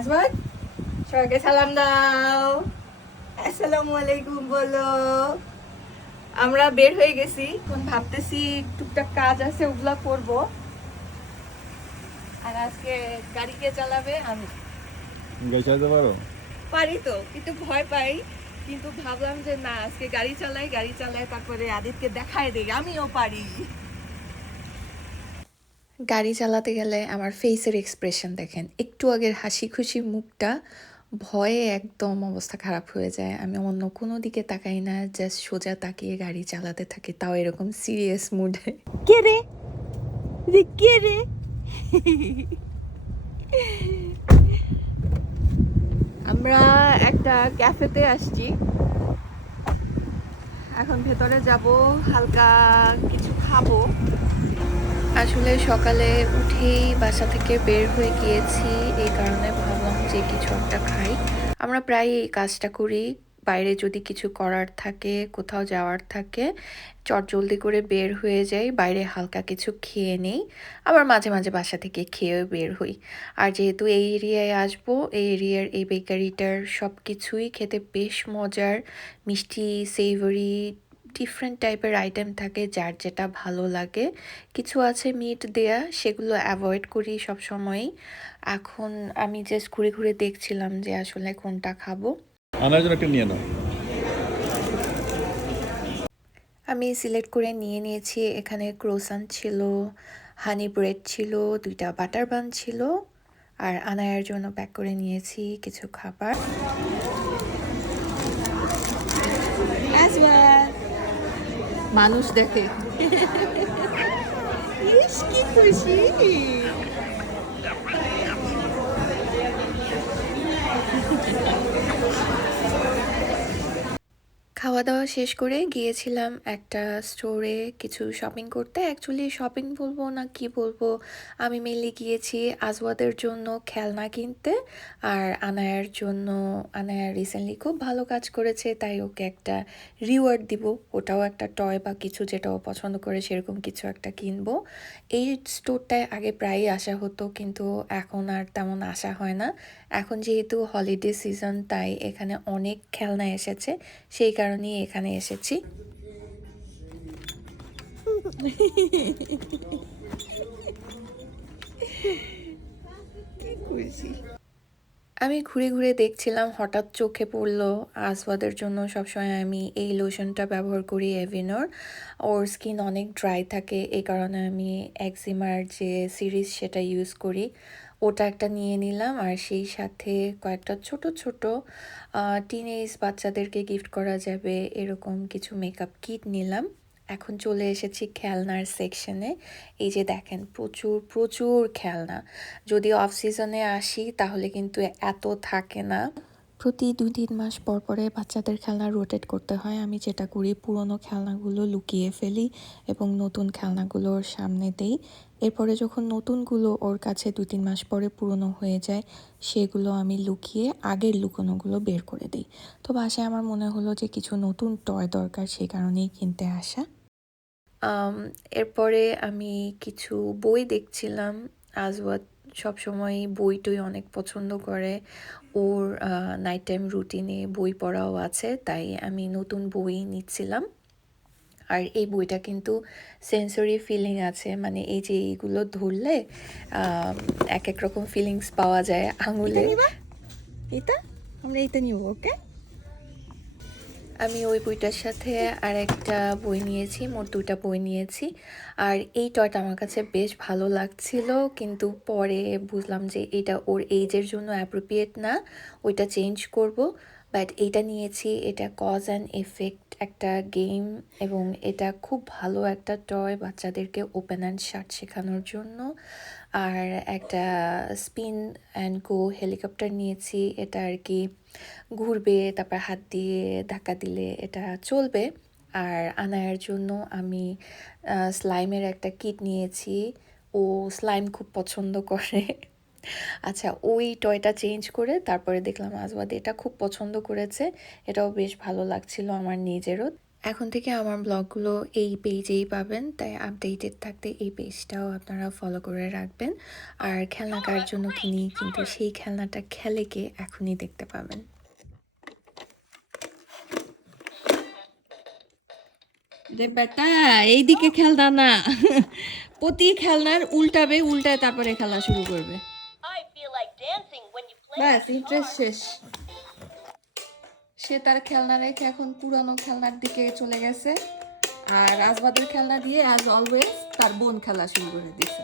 Ajman সবাইকে সালাম দাও, আসসালামু আলাইকুম বলো। আমরা বের হয়ে গেছি, এখন ভাবতেছি টুকটাক কাজ আছে, ওগুলা করবো। আর আজকে গাড়ি কে চালাবে? আমি গাড়ি চালাতে পারো? পারি তো, কিন্তু ভয় পাই। কিন্তু ভাবলাম যে না, আজকে গাড়ি চালাই তারপরে আদিতকে দেখায় দিই আমিও পারি। গাড়ি চালাতে গেলে আমার ফেসের এক্সপ্রেশন দেখেন, একটু আগের হাসি খুশি মুখটা ভয়ে একদম অবস্থা খারাপ হয়ে যায়। আমি অন্য কোনো দিকে তাকাই না, জাস্ট সোজা তাকিয়ে গাড়ি চালাতে থাকি, তাও এরকম সিরিয়াস মুডে। কে রে? কে রে? আমরা একটা ক্যাফেতে আসছি, এখন ভেতরে যাব, হালকা কিছু খাবো। আসলে সকালে উঠেই বাসা থেকে বের হয়ে গিয়েছি, এই কারণে ভাবলাম যে কিছু একটা খাই। আমরা প্রায় এই কাজটা করি, বাইরে যদি কিছু করার থাকে, কোথাও যাওয়ার থাকে, চটজলদি করে বের হয়ে যাই, বাইরে হালকা কিছু খেয়ে নেই, আবার মাঝে মাঝে বাসা থেকে খেয়েও বের হই। আর যেহেতু এই এরিয়ায় আসবো, এই এরিয়ার এই বেকারিটার সব কিছুই খেতে বেশ মজার, মিষ্টি, সেভরি, ডিফারেন্ট টাইপের আইটেম থাকে, যার যেটা ভালো লাগে। কিছু আছে মিট দেয়া, সেগুলো অ্যাভয়েড করি সব সময়ই। এখন আমি জাস্ট ঘুরে ঘুরে দেখছিলাম যে আসলে কোনটা খাবো। আনার জন্য একটা নিয়ে নাও। আমি সিলেক্ট করে নিয়ে নিয়েছি, এখানে ক্রোসান ছিল, হানি ব্রেড ছিল, 2টা বাটার বান ছিল, আর আনায়ার জন্য প্যাক করে নিয়েছি কিছু খাবার। মানুষ দেখে, ইস কি খুশি। খাওয়া দাওয়া শেষ করে গিয়েছিলাম একটা স্টোরে কিছু শপিং করতে। অ্যাকচুয়ালি শপিং বলবো না কি বলবো, আমি মেনলি গিয়েছি আজওয়াদের জন্য খেলনা কিনতে, আর আনায়ার জন্য। আনায়া রিসেন্টলি খুব ভালো কাজ করেছে, তাই ওকে একটা রিওয়ার্ড দিব, ওটাও একটা টয় বা কিছু যেটা ও পছন্দ করে সেরকম কিছু একটা কিনবো। এই স্টোরটায় আগে প্রায়ই আসা হতো, কিন্তু এখন আর তেমন আসা হয় না। এখন যেহেতু হলিডে সিজন, তাই এখানে অনেক খেলনা এসেছে, সেই কারণেই এখানে এসেছি। কি খুশি। আমি ঘুরে ঘুরে দেখছিলাম, হঠাৎ চোখে পড়লো আসওয়াদের জন্য সবসময় আমি এই লোশনটা ব্যবহার করি এভিনোর। ওর স্কিন অনেক ড্রাই থাকে, এই কারণে আমি একজিমার যে সিরিজ সেটা ইউজ করি, ওটা একটা নিয়ে নিলাম। আর সেই সাথে কয়েকটা ছোট ছোট টিনেজ বাচ্চাদেরকে গিফট করা যাবে এরকম কিছু মেকআপ কিট নিলাম। এখন চলে এসেছি খেলনার সেকশনে। এই যে দেখেন, প্রচুর প্রচুর খেলনা। যদি অফ সিজনে আসি তাহলে কিন্তু এত থাকে না। প্রতি 2-3 মাস পর পরে বাচ্চাদের খেলনা রোটেট করতে হয়। আমি যেটা করি, পুরনো খেলনাগুলো লুকিয়ে ফেলি এবং নতুন খেলনাগুলোর সামনে দেই। এরপরে যখন নতুনগুলো ওর কাছে 2-3 মাস পরে পুরনো হয়ে যায়, সেগুলো আমি লুকিয়ে আগের লুকোনোগুলো বের করে দিই। তো বাসায় আমার মনে হলো যে কিছু নতুন টয় দরকার, সেই কারণেই কিনতে আসা। আম এরপরে আমি কিছু বই দেখছিলাম। আজওয়াদ সবসময় বই টই অনেক পছন্দ করে। ওর নাইট টাইম রুটিনে বই পড়াও আছে, তাই আমি নতুন বই নিচ্ছিলাম। আর এই বইটা কিন্তু সেন্সরি ফিলিং আছে, মানে এই যে এইগুলো ধরলে আম এক এক রকম ফিলিংস পাওয়া যায় এটা আঙুলে। নিবা? এটা আমরা এটা নিব, ওকে? আমি ওই বইটার সাথে আরেকটা বই নিয়েছি, মোট 2টা বই নিয়েছি। আর এই টয়টা আমার কাছে বেশ ভালো লাগছিল, কিন্তু পরে বুঝলাম যে এটা ওর এইজের জন্য অ্যাপ্রোপ্রিয়েট না, ওইটা চেঞ্জ করব। বাট এইটা নিয়েছি, এটা কজ অ্যান্ড এফেক্ট একটা গেম, এবং এটা খুব ভালো একটা টয় বাচ্চাদেরকে ওপেন অ্যান্ড শাট শেখানোর জন্য। আর একটা স্পিন অ্যান্ড গো হেলিকপ্টার নিয়েছি, এটা আর কি ঘুরবে, তারপর হাত দিয়ে ধাক্কা দিলে এটা চলবে। আর আনায়ার জন্য আমি স্লাইমের একটা কিট নিয়েছি, ও স্লাইম খুব পছন্দ করে। আচ্ছা, ওই টয়টা চেঞ্জ করে তারপরে দেখলাম আজওয়াদ এটা খুব পছন্দ করেছে, এটাও বেশ ভালো লাগছিল আমার নিজেরও। এখন থেকে আমার ব্লগগুলো এই পেজেই পাবেন, তাই আপডেটেড থাকতে এই পেজটাও আপনারা ফলো করে রাখবেন। আর খেলনা কার জন্য কিনি, কিন্তু সেই খেলনাটা খেলে কে এখনই দেখতে পাবেন। রে বেটা, এইদিকে খেলনা না, প্রতি খেলনার উল্টাবে, উল্টায় তারপরে খেলা শুরু করবে। ব্যাস, ইন্টারেস্ট শেষ। সে তার খেলনা রেখে এখন পুরানো খেলনার দিকে চলে গেছে, আর আসবাদের খেলনা দিয়ে অ্যাজ অলওয়েজ তার বোন খেলা শুরু করে দিছে।